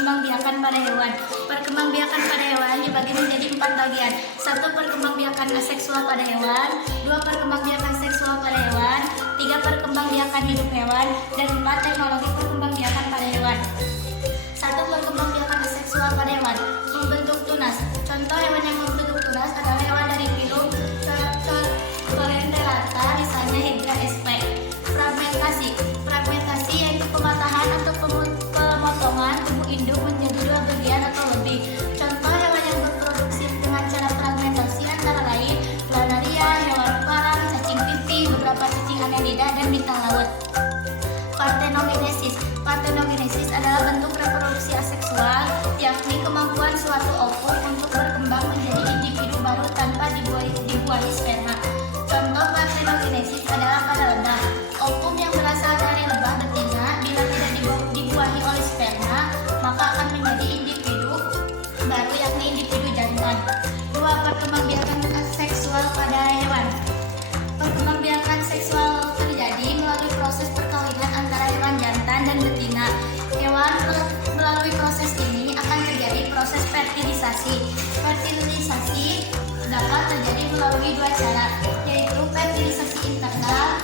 perkembangbiakan pada hewan. Perkembangbiakan pada hewan dibagi menjadi 4 bagian. 1. Perkembangbiakan aseksual pada hewan. 2. Perkembangbiakan seksual pada hewan. 3. Perkembangbiakan hidup hewan. Dan 4. Teknologi perkembangbiakan pada hewan. 1. Perkembangbiakan aseksual pada hewan. Membentuk tunas. Contoh hewan yang membentuk tunas adalah hewan dari filum Coelenterata, misalnya Hydra sp. Fragmentasi yaitu pematahan atau pemotongan tubuh induk menjadi 2 bagian atau lebih. Contoh hewan yang berproduksi dengan cara fragmentasi antara lain planaria, hewan parang, cacing pipih, beberapa cacing annelida, dan bintang laut. Partenogenesis adalah bentuk reproduksi aseksual, yakni kemampuan suatu ovum untuk berkembang menjadi individu baru tanpa dibuahi sperma. Contoh partenogenesis adalah pada lebah. Ovum yang berasal dari lebah betina bila tidak dibuahi oleh sperma, maka akan menjadi individu baru, yakni individu jantan. 2. Perkembangbiakan seksual pada hewan. Perkembangbiakan seksual terjadi melalui proses perkawinan antara hewan jantan dan betina. Melalui proses ini akan terjadi proses fertilisasi. Fertilisasi dapat terjadi melalui 2 cara, yaitu fertilisasi internal